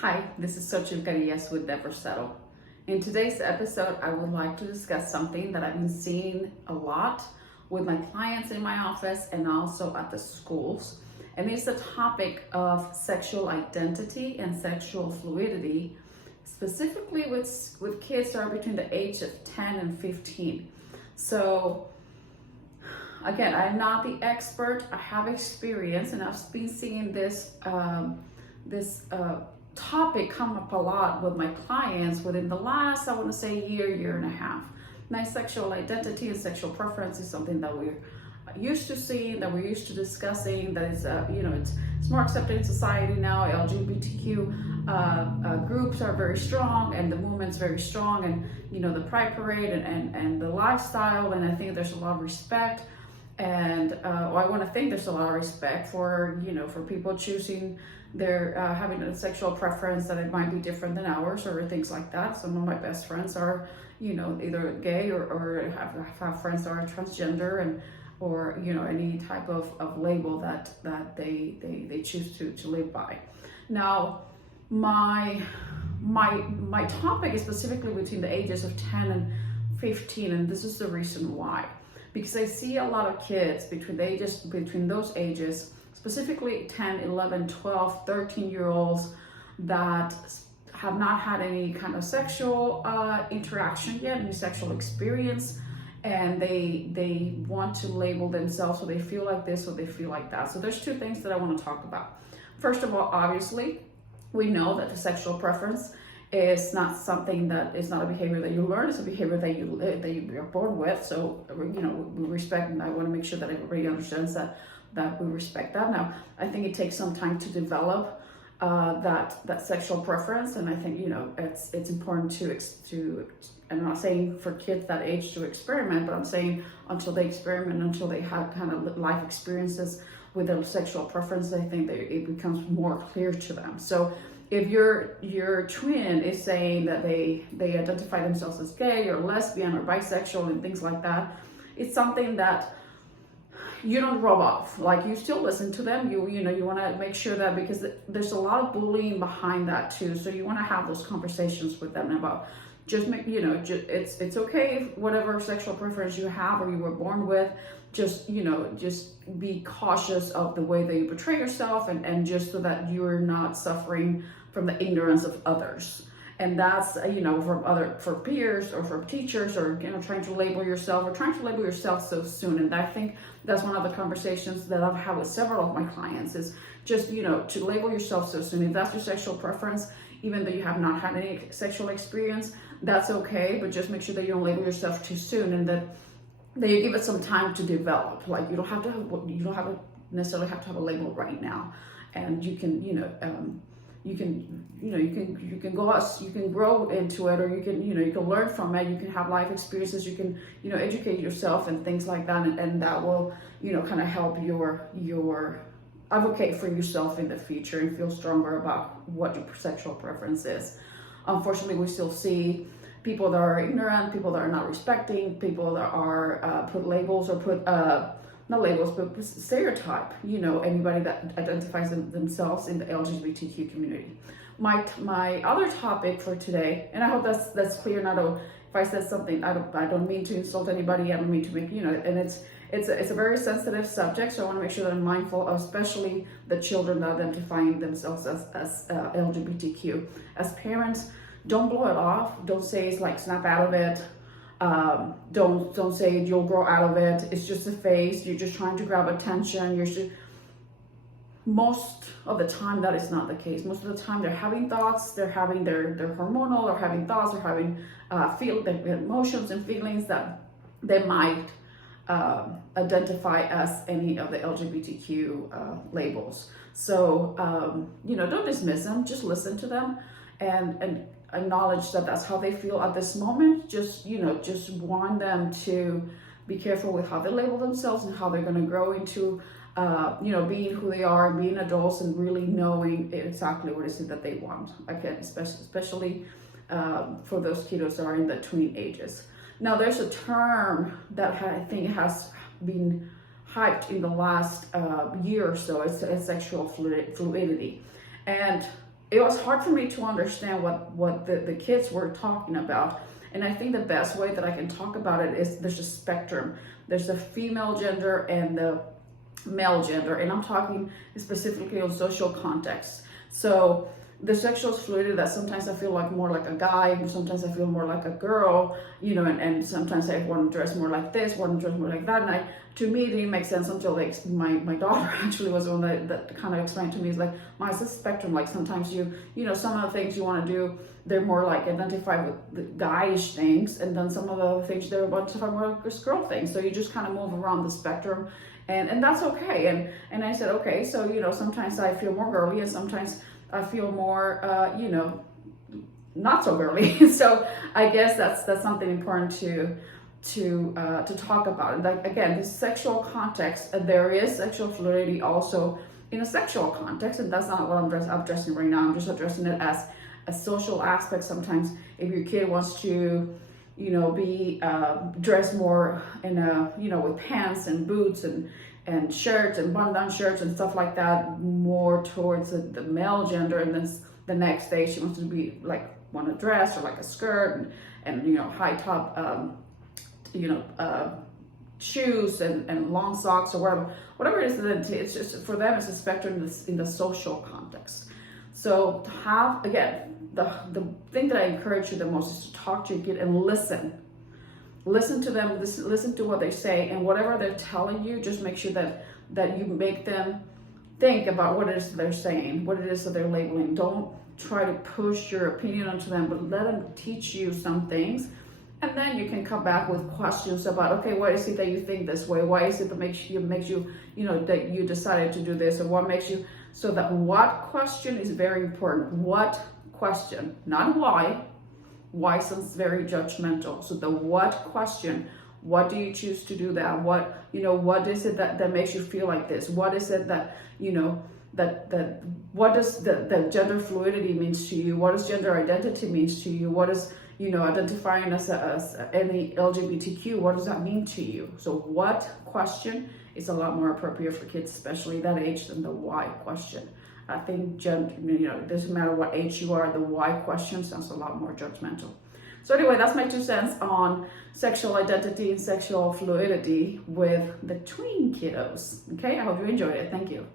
Hi, this is Xochitl Carillas with Never Settle. In today's episode, I would like to discuss something that I've been seeing a lot with my clients in my office and also at the schools. And it's the topic of sexual identity and sexual fluidity, specifically with kids that are between the age of 10 and 15. So again, I'm not the expert. I have experience, and I've been seeing this topic come up a lot with my clients within the last, I want to say, year and a half. Now, sexual identity and sexual preference is something that we're used to seeing, that we're used to discussing, that is, it's more accepted in society now. LGBTQ groups are very strong, and the movement's very strong, and the Pride Parade and the lifestyle, and I think there's a lot of respect. And I want to think there's a lot of respect for for people choosing their having a sexual preference that it might be different than ours or things like that. Some of my best friends are either gay or have friends that are transgender, and or any type of label that they choose to live by. Now my topic is specifically between the ages of 10 and 15, and this is the reason why. Because I see a lot of kids between those ages, specifically 10, 11, 12, 13-year-olds that have not had any kind of sexual interaction yet, any sexual experience, and they want to label themselves, so they feel like this or they feel like that. So there's two things that I want to talk about. First of all, obviously, we know that the sexual preference is not something that is not a behavior that you learn. It's a behavior that you're born with. So we respect, and I want to make sure that everybody understands that we respect that. Now, I think it takes some time to develop that sexual preference, and I think it's important to. I'm not saying for kids that age to experiment, but I'm saying until they experiment, until they have kind of life experiences with their sexual preference, I think that it becomes more clear to them. So if your twin is saying that they identify themselves as gay or lesbian or bisexual and things like that, it's something that you don't rub off. Like, you still listen to them. You want to make sure that, because there's a lot of bullying behind that too. So you want to have those conversations with them about it's okay if whatever sexual preference you have or you were born with, just be cautious of the way that you portray yourself, and just so that you're not suffering from the ignorance of others. And that's for peers or for teachers, or trying to label yourself so soon. And I think that's one of the conversations that I've had with several of my clients, is just to label yourself so soon. If that's your sexual preference, even though you have not had any sexual experience, that's okay, but just make sure that you don't label yourself too soon, and that you give it some time to develop. Like, you don't necessarily have to have a label right now, and you can grow into it, or you can learn from it. You can have life experiences. You can educate yourself and things like that, and that will kind of help your advocate for yourself in the future and feel stronger about what your sexual preference is. Unfortunately, we still see people that are ignorant, people that are not respecting, people that are put labels, or put not labels, but stereotype anybody that identifies themselves in the LGBTQ community. My other topic for today, and I hope that's clear. Not if I said something, I don't mean to insult anybody. I don't mean to make and it's a very sensitive subject, so I want to make sure that I'm mindful of, especially the children that identifying themselves as LGBTQ. As parents, don't blow it off. Don't say it's like snap out of it. Don't say you'll grow out of it. It's just a phase. You're just trying to grab attention. Most of the time that is not the case. Most of the time they're having thoughts. They're having their hormonal. They're having thoughts. They're having their emotions and feelings that they might identify as any of the LGBTQ labels. So don't dismiss them. Just listen to them, and acknowledge that that's how they feel at this moment. Just warn them to be careful with how they label themselves and how they're going to grow into being who they are, and being adults, and really knowing exactly what it is that they want. Again, especially for those kiddos that are in the tween ages. Now, there's a term that I think has been hyped in the last year or so. It's sexual fluidity. And it was hard for me to understand what the kids were talking about. And I think the best way that I can talk about it is there's a spectrum. There's the female gender and the male gender, and I'm talking specifically on social context. So the sexual fluidity, that sometimes I feel like more like a guy, and sometimes I feel more like a girl, you know, and sometimes I want to dress more like this, want to dress more like that. And to me, it didn't make sense until my daughter actually was the one that kind of explained to me, it's like, Ma, it's a spectrum. Like sometimes you know, some of the things you want to do, they're more like identify with the guyish things, and then some of the other things they're identify more like this girl things. So you just kind of move around the spectrum, and that's okay. And I said, okay, so you know, sometimes I feel more girly, and sometimes I feel more, you know, not so girly. So I guess that's something important to talk about. And like, again, the sexual context, there is sexual fluidity also in a sexual context, and that's not what I'm addressing right now. I'm just addressing it as a social aspect. Sometimes if your kid wants to, you know, be dressed more in a, you know, with pants and boots and shirts and button-down shirts and stuff like that, more towards the male gender, and then the next day she wants to be like want a dress or like a skirt and you know, high top you know, shoes and long socks or whatever it is that it's just for them, it's a spectrum in the social context. So to have, again, the thing that I encourage you the most is to talk to your kid and listen to them, listen to what they say, and whatever they're telling you, just make sure that you make them think about what it is they're saying, what it is that they're labeling. Don't try to push your opinion onto them, but let them teach you some things, and then you can come back with questions about, okay, why is it that you think this way? Why is it that makes you you know, that you decided to do this, or what makes you? So that what question is very important. What question, not why. Why sounds very judgmental. So the what question, what do you choose to do that? What, you know, what is it that makes you feel like this? What is it that, you know, that what does the gender fluidity means to you? What does gender identity means to you? What is, you know, identifying as any LGBTQ, what does that mean to you? So what question is a lot more appropriate for kids, especially that age, than the why question. I think, you know, it doesn't matter what age you are, the why question sounds a lot more judgmental. So anyway, that's my 2 cents on sexual identity and sexual fluidity with the tween kiddos. Okay, I hope you enjoyed it. Thank you.